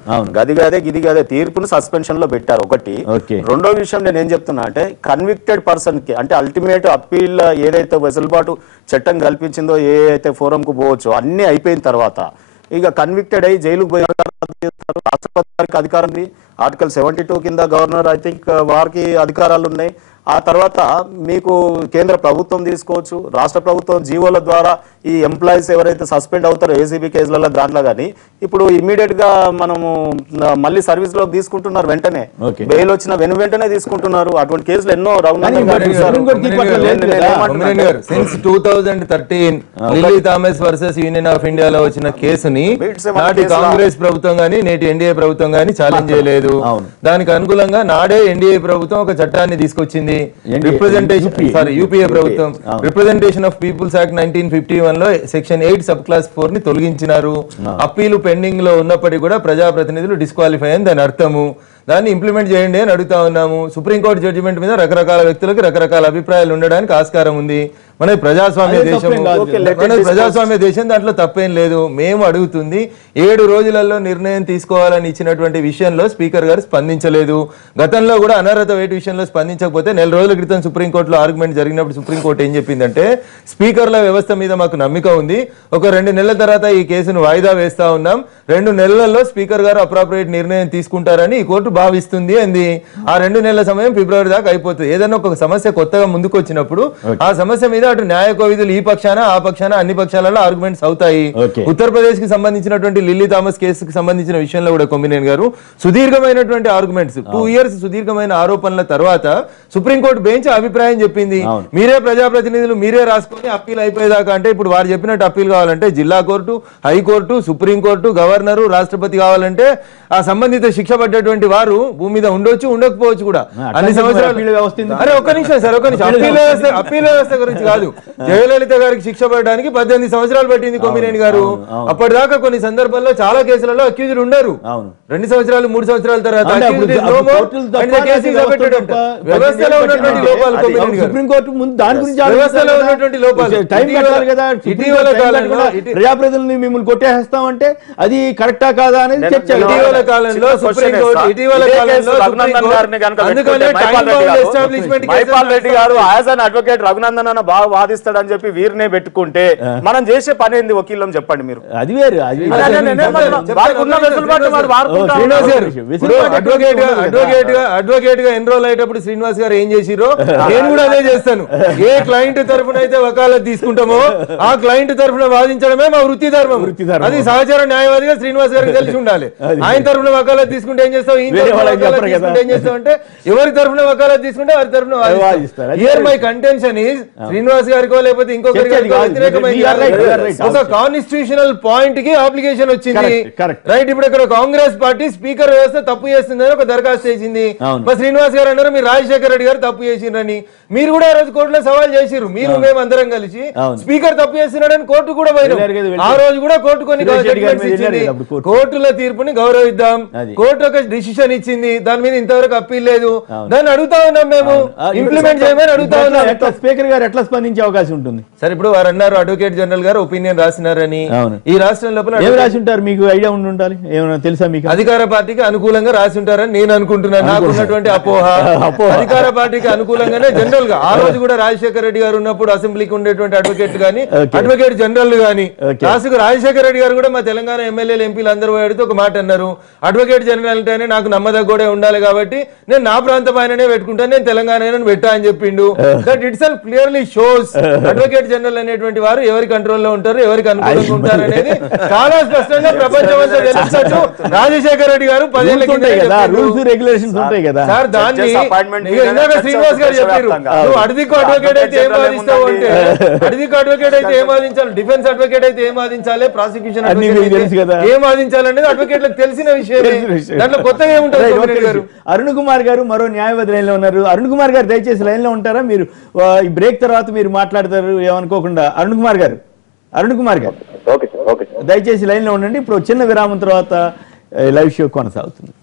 గిది గదే తీర్పును సస్పెన్షన్ లో పెట్టారు ఒకటి. రెండో విషయం నేను ఏం చెప్తున్నా అంటే కన్విక్టెడ్ పర్సన్ కి అంటే అల్టిమేట్ అప్పీల్ ఏదైతే వెసులుబాటు చట్టం కల్పించిందో ఏ అయితే ఫోరం కు పోవచ్చో అన్ని అయిపోయిన తర్వాత ఇక కన్విక్టెడ్ అయ్యి జైలుకు పోయి రాష్ట్రపతి అధికారం ఉంది. ఆర్టికల్ 72 కింద గవర్నర్ ఐ థింక్ వారికి అధికారాలు ఉన్నాయి. ఆ తర్వాత మీకు కేంద్ర ప్రభుత్వం తీసుకోవచ్చు, రాష్ట్ర ప్రభుత్వం జీవోల ద్వారా ఈ ఎంప్లాయీస్ ఎవరైతే సస్పెండ్ అవుతారో ఏసీబీ కేసులలో దాంట్లో కానీ ఇప్పుడు ఇమ్మీడియట్ గా మనము మళ్ళీ సర్వీస్ లో తీసుకుంటున్నారు, వెంటనే బెయిల్ వచ్చిన వెంటనే తీసుకుంటున్నారు. అటువంటి కేసులు ఎన్నో since 2013 lily Thomas versus union of ఇండియాలో వచ్చిన కేసుని నాటి కాంగ్రెస్ ప్రభుత్వం గానీ నేటి ఎన్డీఏ ప్రభుత్వం గానీ ఛాలెంజ్ చేయలేదు. దానికి అనుకూలంగా నాడే ఎన్డీఏ ప్రభుత్వం ఒక చట్టాన్ని తీసుకొచ్చింది. యూపీఏ ప్రభుత్వం రిప్రజెంటేషన్ ఆఫ్ పీపుల్స్ యాక్ట్ 1951 లో సెక్షన్ 8 సబ్ క్లాస్ 4 ని తొలగించినారు. అప్పీలు పెండింగ్ లో ఉన్నప్పటికీ కూడా ప్రజాప్రతినిధులు డిస్క్వాలిఫై అని దాని అర్థము. దాన్ని ఇంప్లిమెంట్ చేయండి అని అడుగుతా ఉన్నాము. సుప్రీంకోర్టు జడ్జిమెంట్ మీద రకరకాల వ్యక్తులకు రకరకాల అభిప్రాయాలు ఉండడానికి ఆస్కారం ఉంది. మన ప్రజాస్వామ్య దేశం, దాంట్లో తప్పేం లేదు. మేము అడుగుతుంది 7 రోజులలో నిర్ణయం తీసుకోవాలని ఇచ్చినటువంటి విషయంలో స్పీకర్ గారు స్పందించలేదు. గతంలో కూడా అనర్హత వేటు విషయంలో స్పందించకపోతే 4 రోజుల క్రితం సుప్రీంకోర్టులో ఆర్గ్యుమెంట్ జరిగినప్పుడు సుప్రీంకోర్టు ఏం చెప్పిందంటే స్పీకర్ల వ్యవస్థ మీద మాకు నమ్మిక ఉంది, ఒక 2 నెలల తర్వాత ఈ కేసును వాయిదా వేస్తా ఉన్నాం, 2 నెలల్లో స్పీకర్ గారు అప్రాప్రియేట్ నిర్ణయం తీసుకుంటారని ఈ కోర్టు భావిస్తుంది అంది. ఆ 2 నెలల సమయం ఫిబ్రవరి దాకా అయిపోతుంది. ఏదైనా ఒక సమస్య కొత్తగా ముందుకు వచ్చినప్పుడు ఆ సమస్య మీద అటు న్యాయ కోవిధులు ఈ పక్షాన ఆ పక్షాన అన్ని పక్షాలలో ఆర్గ్యుమెంట్స్ అవుతాయి. ఉత్తరప్రదేశ్ కి సంబంధించినటువంటి లిల్లీ థామస్ కేసుకు సంబంధించిన విషయంలో కూడా కొమ్మినేని గారు సుదీర్ఘమైనటువంటి ఆర్గ్యుమెంట్స్ 2 years సుదీర్ఘమైన ఆరోపణల తర్వాత సుప్రీంకోర్టు బెంచ్ అభిప్రాయం చెప్పింది. మీరే ప్రజాప్రతినిధులు మీరే రాసుకొని అప్పీల్ అయిపోయేదాకా అంటే ఇప్పుడు వారు చెప్పినట్టు అప్పీల్ కావాలంటే జిల్లా కోర్టు, హైకోర్టు, సుప్రీంకోర్టు, గవర్నరు, రాష్ట్రపతి కావాలంటే ఆ సంబంధిత శిక్ష పడ్డటువంటి వారు భూమి మీద ఉండొచ్చు ఉండకపోవచ్చు కూడా అన్ని సంవత్సరాలు. అరే ఒక్క నిమిషం సార్, ఒక్క నిమిషం. అప్పీల్ వ్యవస్థ గురించి కాదు, జయలలిత గారికి శిక్ష పడడానికి 18 సంవత్సరాలు పట్టింది కొమ్మినేని గారు. అప్పటిదాకా కొన్ని సందర్భాల్లో చాలా కేసులలో అక్యూజ్డ్ ఉండరు. 2 సంవత్సరాలు 3 సంవత్సరాల తర్వాత వ్యవస్థలో ఉన్నటువంటి లోపాలు ఇటీవల ప్రజాప్రతినిధుల్ని మిమ్మల్ని కొట్టేస్తామంటే అది కరెక్టా కాదా అనేది చర్చ. ఇటీవల కాలంలో సుప్రీంకోర్టు మైపాల్ రెడ్డి గారు యాజ్ అన్ అడ్వకేట్ రఘునందన్ అన్న బాగా వాదిస్తాడని చెప్పి వీరినే పెట్టుకుంటే మనం చేసే పని ఏంది వకీలం చెప్పండి మీరు. అది వేరు. అడ్వకేట్ గా ఎన్రోల్ అయ్యేటప్పుడు శ్రీనివాస్ గారు ఏం చేసిరో నేను కూడా అదే చేస్తాను. ఏ క్లయింట్ తరఫున అయితే వకాలత్ తీసుకుంటామో ఆ క్లయింట్ తరఫున వాదించడమే మా వృత్తి ధర్మం. అది సహచార న్యాయవాదిగా శ్రీనివాస్ గారికి తెలిసి ఉండాలి. ఆయన తరఫున వకాలత్ తీసుకుంటే ఏం చేస్తాం, ఈయన తీసుకుంటే ఏం చేస్తాం అంటే ఎవరి తరఫున వకాలత్ తీసుకుంటే వారి తరఫున వాదిస్తారు. Here my contention is Srinivas గారికో లేకపోతే ఇంకొకరికి వ్యతిరేకమైన ఒక కాన్స్టిట్యూషనల్ పాయింట్ కి అప్లికేషన్ వచ్చింది. రైట్, ఇప్పుడు ఇక్కడ కాంగ్రెస్ పార్టీ స్పీకర్ వ్యవస్థ తప్పు చేస్తుందని ఒక దరఖాస్తు చేసింది. మరి శ్రీనివాస్ గారు అన్నారు మీరు రాజశేఖర రెడ్డి గారు తప్పు చేసిండ్రని. మీరు కూడా ఆ రోజు కోర్టులో సవాల్ చేసిరు. మీరు మేము అందరం కలిసి స్పీకర్ తప్పు చేస్తున్నాడని కోర్టు కూడా పోయినాం. ఆ రోజు కూడా కోర్టు కొన్ని జడ్జిమెంట్స్ ఇచ్చింది. కోర్టుల తీర్పుని గౌరవిద్దాం. కోర్టు ఒక డిసిషన్ ఇచ్చింది, దాని మీద ఇంతవరకు అప్పీల్ లేదు. దాన్ని అడుగుతా ఉన్నాం, మేము ఇంప్లిమెంట్ చేయమని అడుగుతా ఉన్నాం. స్పీకర్ గారు ఎట్లా స్పందించే అవకాశం ఉంటుంది? సరే, ఇప్పుడు వారు అన్నారు అడ్వకేట్ జనరల్ గారు ఒపీనియన్ రాసినారని. ఈ రాష్ట్రం లోపల ఏం రాసి ఉంటారు? మీకు ఐడియా ఉండి ఉండాలి, ఏమైనా తెలుసా మీకు? అధికార పార్టీకి అనుకూలంగా రాసి ఉంటారని నేను అనుకుంటున్నాను. నాకు ఉన్నటువంటి అపోహ అధికార పార్టీకి అనుకూలంగానే జనరల్ గా. ఆ రోజు కూడా రాజశేఖర రెడ్డి గారు ఉన్నప్పుడు అసెంబ్లీకి ఉండేటువంటి అడ్వకేట్ గానీ అడ్వకేట్ జనరల్ గానీ లాస్ట్కు రాజశేఖర రెడ్డి గారు కూడా మా తెలంగాణ ఎమ్మెల్యేలు ఎంపీలు అందరూ అడిగితే ఒక మాట అన్నారు, అడ్వకేట్ జనరల్ అంటేనే నాకు నమ్మదగ్గోడే ఉండాలి కాబట్టి నేను నా ప్రాంతం ఆయననే పెట్టుకుంటాను, నేను తెలంగాణ పెట్టా అని చెప్పిండు. That it self clearly shows advocate general అనేటువంటి వారు ఎవరి కంట్రోల్లో ఉంటారు, ఎవరికి అనుకూలంగా ఉంటారు అనేది చాలా స్పష్టంగా ప్రపంచం అంతా తెలుస్తూ రాజశేఖర రెడ్డి గారు 10 ఏళ్ల కింద సార్ దాన్ని ఇందాక శ్రీనివాస్ గారు చెప్పారు, నువ్వు అడిదికు అడ్వకేట్ అయితే ఏం వాదిస్తావు అంటే అడిదికు అడ్వకేట్ అయితే ఏం వాదించాలి, డిఫెన్స్ అడ్వకేట్ అయితే ఏం వాదించాలి, ప్రాసిక్యూషన్ ఏం వాదించాలనేది అడ్వకేట్లకు తెలిసిన విషయమే. దాంట్లో కొత్తగా ఏముంటుంది? అరుణ్ కుమార్ గారు మరో న్యాయవాది లైన్ లో ఉన్నారు. అరుణ్ కుమార్ గారు దయచేసి లైన్ లో ఉంటారా? మీరు ఈ బ్రేక్ తర్వాత మీరు మాట్లాడతారు ఏమనుకోకుండా. అరుణ్ కుమార్ గారు దయచేసి లైన్ లో ఉండండి. ఇప్పుడు చిన్న విరామం తర్వాత లైవ్ షో కొనసాగుతుంది.